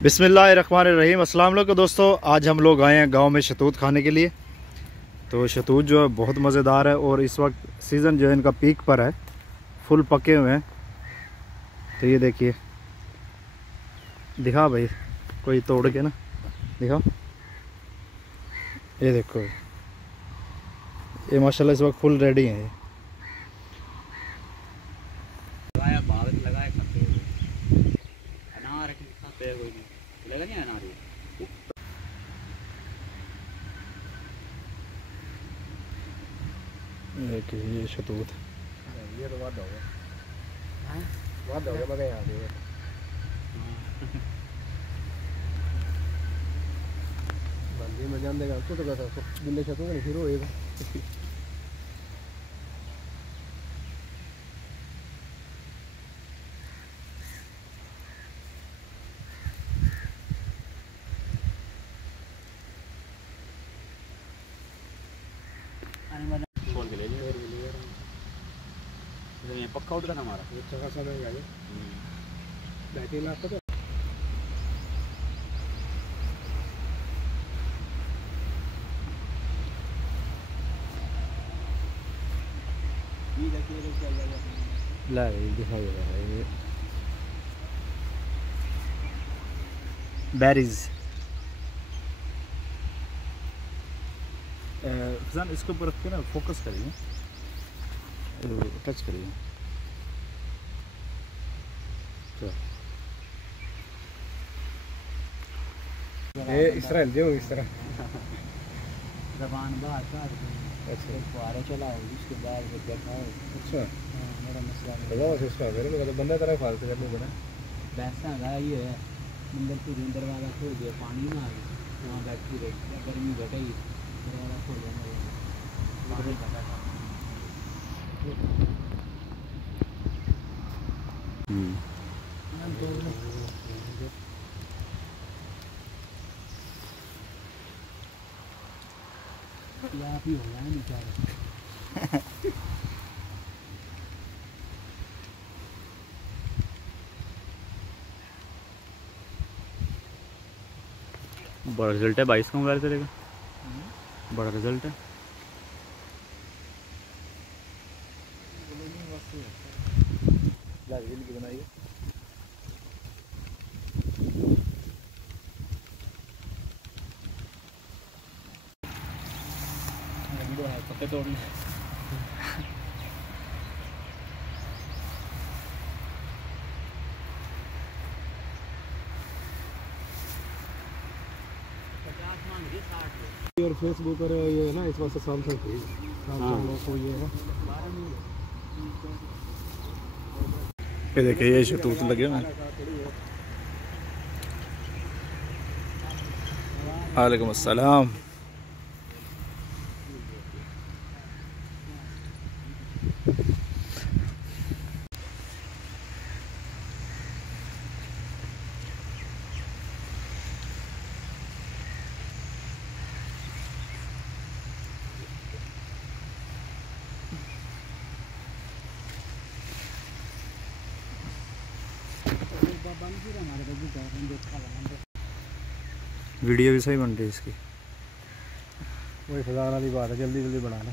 बिस्मिल्लाहिर्रहमानिर्रहीम। अस्सलाम वालेकुम दोस्तों, आज हम लोग आए हैं गांव में शतूत खाने के लिए। तो शतूत जो है बहुत मज़ेदार है और इस वक्त सीज़न जो है इनका पीक पर है, फुल पके हुए हैं। तो ये देखिए, दिखा भाई कोई तोड़ के ना दिखाओ। ये देखो, ये माशाल्लाह इस वक्त फुल रेडी हैं। ये देखिए ये शतूत, ये तो वाद हो गया, वाद हो गया। मैं यहाँ पे बंदी में जान देगा तो कहता है बिल्ले शतूत नहीं फिर होएगा। पक्का उठता ना हमारा ये जगह समय आ गया 2.5 लाख का। ला दिखाओ ये बेरीज। फजान इसके ऊपर रख के ना फोकस करिए, टच करिए। ये इस तरह हिलते हो, इस तरह जबान बाहर काट दो। अच्छा फुहारा चलाओ, उसके बाद वो दिखाओ। अच्छा मेरा मसला बताओ सिस्टम मेरे में तो बंदा तरह फालतू करने को ना पैसा है ये है। अंदर से दरवाज़ा खोल दिया, पानी ना आ गया, वहाँ बैठी रही, गर्मी घटेगी दरवाज़ा खोल देना। आप ही हो गया ना बेचारा। बड़ा रिजल्ट है 22 का मोबाइल चलेगा, बड़ा रिजल्ट है। बनाइए पत्ते तोड़ने और फेसबुक पर ये है ना, इस वजह से सैमसंग को ये है। ये देखिए ये शतूत लगे हुए हैं। वालेकुम अस्सलाम। वीडियो भी सही बन रही है इसकी। वही फजान वाली बात है, जल्दी जल्दी बनाना।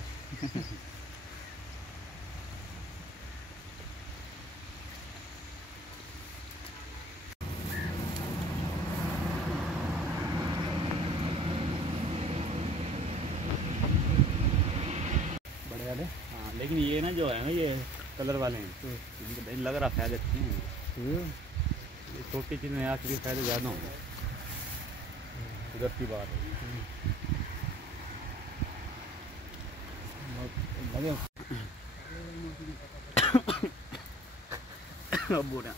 बड़े वाले हाँ, लेकिन ये ना जो है ना, ये कलर वाले हैं, इनको लग रहा फायदे अच्छे हैं। ये छोटी चीज़ में आखिर फायदे ज़्यादा होंगे। इधर की बात है। अब बोला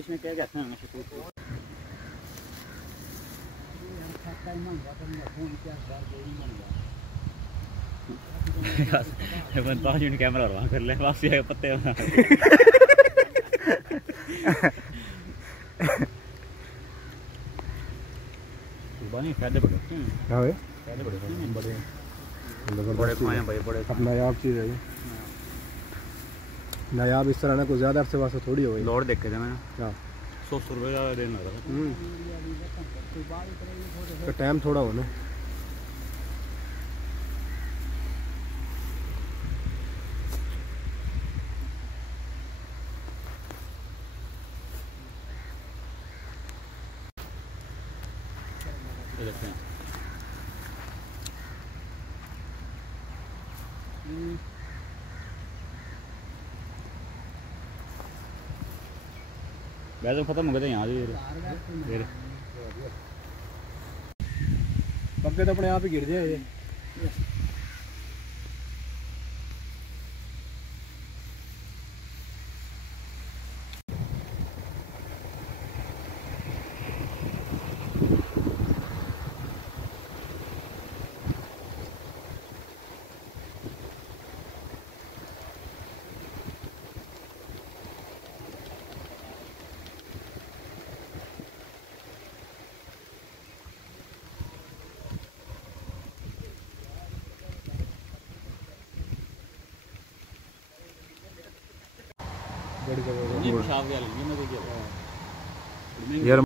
इसमें क्या कहते हैं बस 5 मिनट कैमरा और वहाँ कर ले वापसी आए पत्ते बानी फायदे बड़े हाँ भाई फायदे बड़े बड़े बड़े खाए भाई बड़े अब नायाब चीज़ है ये नायाब इस तरह ना कुछ ज़्यादा अरसे वास्ते थोड़ी हो गई लोड देखे थे मैंने हाँ 100 रुपये ज़्यादा देना था तो टाइम थोड़ा हो ना ये देखते हैं वैसे खत्म हो गए थे यहाँ फिर पक्के तो अपने आप ही गिर जाए ये पेशाब क्या लेंगे मैं तो यार